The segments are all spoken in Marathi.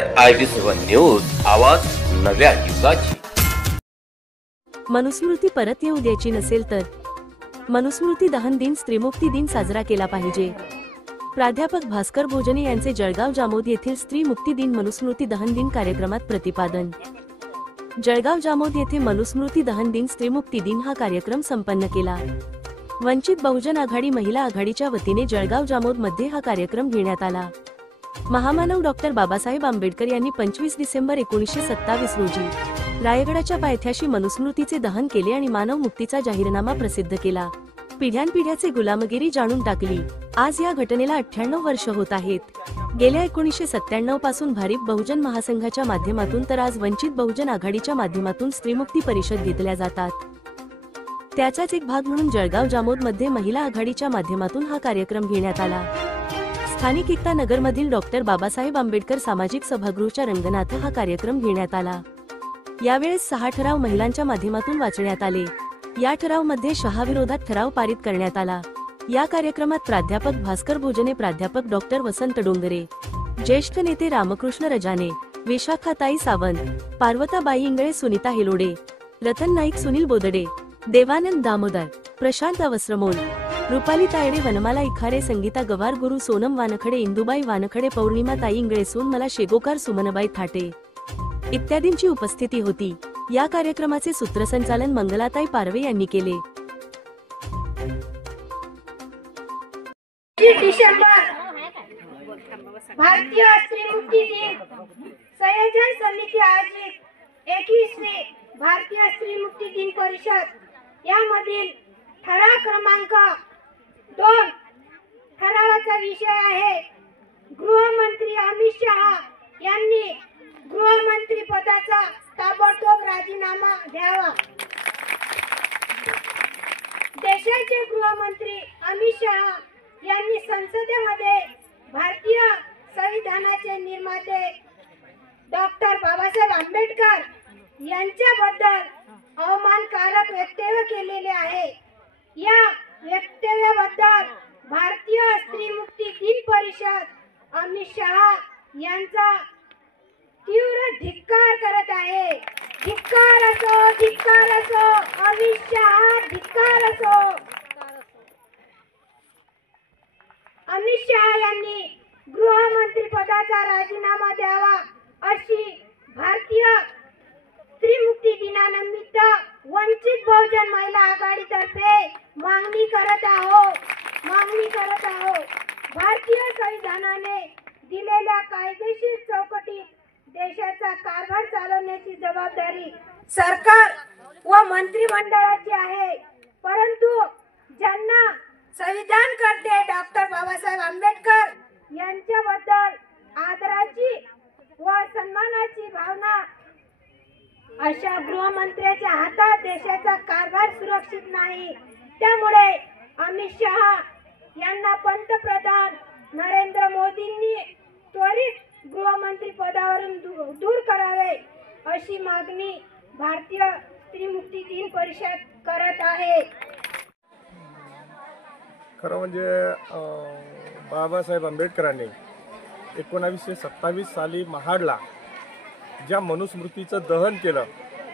IT7 न्यूज, आवाज नव्या युगाची। मनुस्मृती परत येऊ द्यायची नसेल तर मनुस्मृती दहन दिन स्त्रीमुक्ती दिन साजरा केला पाहिजे। प्राध्यापक भास्कर भोजने यांचे जळगाव जामोद येथील स्त्री मुक्ती दिन मनुस्मृती दहन दिन कार्यक्रमात प्रतिपादन। जळगाव जामोद येथे मनुस्मृती दहन दिन स्त्रीमुक्ती दिन हा कार्यक्रम संपन्न केला। वंचित बहुजन आघाडी महिला आघाडीच्या वतीने जळगाव जामोद मध्ये हा कार्यक्रम घेण्यात आला। महामानव डॉक्टर बाबासाहेब आंबेडकर यांनी 25 डिसेंबर 1927 रोजी रायगडाच्या पायथ्याशी मनुस्मृतीचे दहन केले आणि मानव मुक्तीचा जाहीरनामा प्रसिद्ध केला। पिढ्यानपिढ्याचे गुलामगिरी जाणून टाकली। आज या घटनेला 98 वर्ष होत आहेत। गेल्या 1997 पासून भारिप बहुजन महासंघाच्या माध्यमातून तर आज वंचित बहुजन आघाडीच्या माध्यमातून स्त्रीमुक्ती परिषद घेतल्या जातात। त्याचाच एक भाग म्हणून जळगाव जामोद मध्ये महिला आघाडीच्या माध्यमातून हा कार्यक्रम घेण्यात आला। स्थानिक एकता नगरमधील डॉक्टर बाबासाहेब आंबेडकर सामाजिक सभागृहाच्या रंगणात हा कार्यक्रम घेण्यात आला। यावेळेस 6 ठराव महिलांच्या माध्यमातून वाचण्यात आले। या ठरावामध्ये शहाविरोधात ठराव पारित करण्यात आला। या कार्यक्रमात प्राध्यापक भास्कर भोजने, प्राध्यापक डॉक्टर वसंत डोंगरे, ज्येष्ठ नेते रामकृष्ण रजाने, विशाखाताई सावंत, पार्वताबाई इंगळे, सुनीता हेलोडे, रतन नाईक, सुनील बोदडे, देवानंद दामोदर, प्रशांत अवस्रमोल, रुपाली तायडे, वनमाला इखारे, संगीता गवार, गुरु सोनम वानखडे, इंदुबाई वानखडे, पौर्णिमा ताई इंगळे, सोनमला शेगोकार, सुमनबाई थाटे इत्यादींची उपस्थिती होती। या कार्यक्रमाचे सूत्रसंचालन मंगलाताई पारवे यांनी केले। डिसेंबर भारतीय स्त्री मुक्ती दिन संयोजन समिती आयोजित 21वी भारतीय स्त्री मुक्ती दिन परिषद यामधील ठराव क्रमांक 2 ठरावाचा विषय आहे गृहमंत्री अमित शहा यांनी गृहमंत्री पदाचा ताबडतोब राजीनामा द्यावा। देशाचे गृहमंत्री अमित शहा यांनी संसदेमध्ये भारतीय संविधानाचे निर्माते डॉक्टर बाबासाहेब आंबेडकर यांच्याबद्दल अवमानकारक वक्तव्य केलेले आहे। या वक्तव्याबद्दल भारतीय स्त्री मुक्ती दिन परिषद अमित शहा यांचा तीव्र धिक्कार करत आहे। धिक्कार असो अमित शहा, धिक्कार असो। अमित शहा यांनी गृहमंत्री पदाचा राजीनामा द्यावा अशी भारतीय स्त्री मुक्ती दिनानिमित्त वंचित बहुजन महिला आघाडीतर्फे मागणी करत आहोत। भारतीय संविधानाने दिलेल्या कायदेशीर चौकटीत देशाचा कारभार चालवण्याची जबाबदारी सरकार व मंत्रिमंडळाची आहे, परंतु ज्यांना संविधान करते डॉक्टर बाबासाहेब आंबेडकर यांच्याबद्दल आदराची व सन्मानाची भावना अशा गृहमंत्र्याच्या हातात देशाचा कारभार सुरक्षित नाही। त्यामुळे अमित शहा यांना पंतप्रधान नरेंद्र मोदींनी त्वरित गृहमंत्री पदावरून दूर करावे अशी मागणी भारतीय स्त्री मुक्ती दिन परिषद करत आहे। खरं म्हणजे बाबासाहेब आंबेडकरांनी 1927 साली महाडला ज्या मनुस्मृतीचं दहन केलं,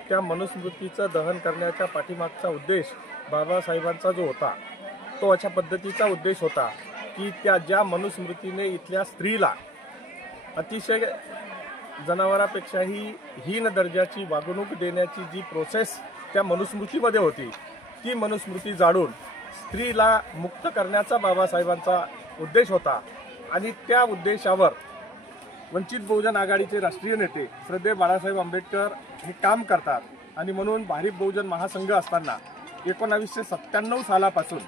त्या मनुस्मृतीचं दहन करण्याच्या पाठीमागचा उद्देश बाबासाहेबांचा जो होता तो अशा पद्धतीचा उद्देश होता की त्या ज्या मनुस्मृतीने इथल्या स्त्रीला अतिशय जनावरापेक्षाही हीन दर्जाची वागणूक देण्याची जी प्रोसेस त्या मनुस्मृतीमध्ये होती, ती मनुस्मृती जाळून स्त्रीला मुक्त करण्याचा बाबासाहेबांचा उद्देश होता। आणि त्या उद्देशावर वंचित बहुजन आघाडीचे राष्ट्रीय नेते श्रद्धेय बाळासाहेब आंबेडकर हे काम करतात। आणि म्हणून भारिप बहुजन महासंघ असताना 1997 सालापासून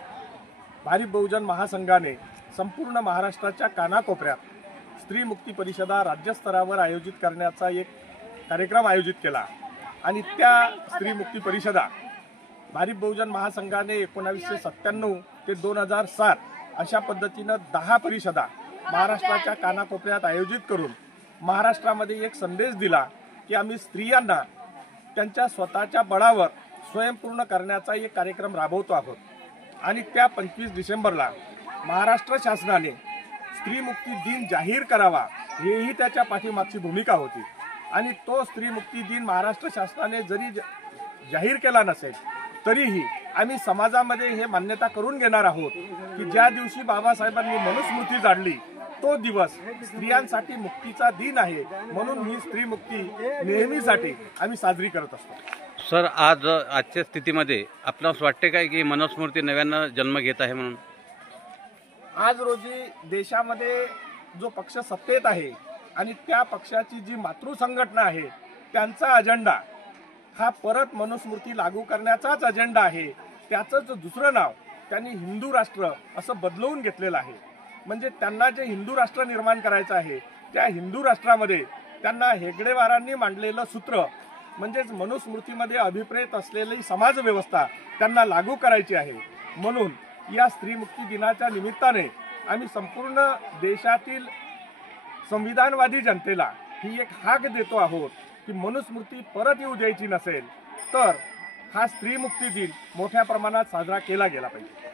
भारिप बहुजन महासंघाने संपूर्ण महाराष्ट्राच्या कानाकोपऱ्यात स्त्री मुक्ती परिषदा राज्यस्तरावर आयोजित करण्याचा एक कार्यक्रम आयोजित केला। आणि त्या स्त्री मुक्ती परिषदा भारिप बहुजन महासंघाने 1997 ते 2007 अशा पद्धतीनं 10 परिषदा महाराष्ट्राच्या कानाकोपऱ्यात आयोजित करून महाराष्ट्रामध्ये एक संदेश दिला की आम्ही स्त्रियांना त्यांच्या स्वतःच्या बळावर स्वयंपूर्ण करण्याचा एक कार्यक्रम राबवतो आहोत। आणि त्या 25 डिसेंबरला महाराष्ट्र शासनाने स्त्री मुक्ती दिन जाहीर करावा हेही त्याच्या पाठीमागची भूमिका होती. आणि तो स्त्री मुक्ती दिन महाराष्ट्र शासनाने जरी जाहीर केला नसेल तरीही आम्ही समाजामध्ये हे मान्यता करून घेणार आहोत की ज्या दिवशी बाबासाहेबांनी मनुस्मृती जाणली तो दिवस स्त्रियांसाठी मुक्तीचा दिन आहे. म्हणून ही स्त्री मुक्ती नेहमीसाठी आम्ही साजरी करत असतो. सर, आजच्या स्थितीमध्ये आपणास वाटते काय की मनुस्मृती नव्यानं जन्म घेत आहे म्हणून? आज रोजी देशामध्ये जो पक्ष सत्तेत आहे आणि त्या पक्षाची जी मातृ संघटना आहे त्यांचा अजेंडा हा परत मनुस्मृती लागू करण्याचाच अजेंडा आहे. त्याचंच दुसरं नाव त्यांनी हिंदू राष्ट्र असं बदलवून घेतलेलं आहे. म्हणजे त्यांना जे हिंदू राष्ट्र निर्माण करायचं आहे त्या हिंदू राष्ट्रामध्ये त्यांना हेगडेवारांनी मांडलेलं सूत्र म्हणजेच मनुस्मृतीमध्ये अभिप्रेत असलेली समाज व्यवस्था त्यांना लागू करायची आहे. म्हणून या स्त्रीमुक्ती दिनाच्या निमित्ताने आम्ही संपूर्ण देशातील संविधानवादी जनतेला ही एक हाक देतो आहोत की मनुस्मृती परत येऊ द्यायची नसेल तर हा स्त्रीमुक्ती दिन मोठ्या प्रमाणात साजरा केला गेला पाहिजे.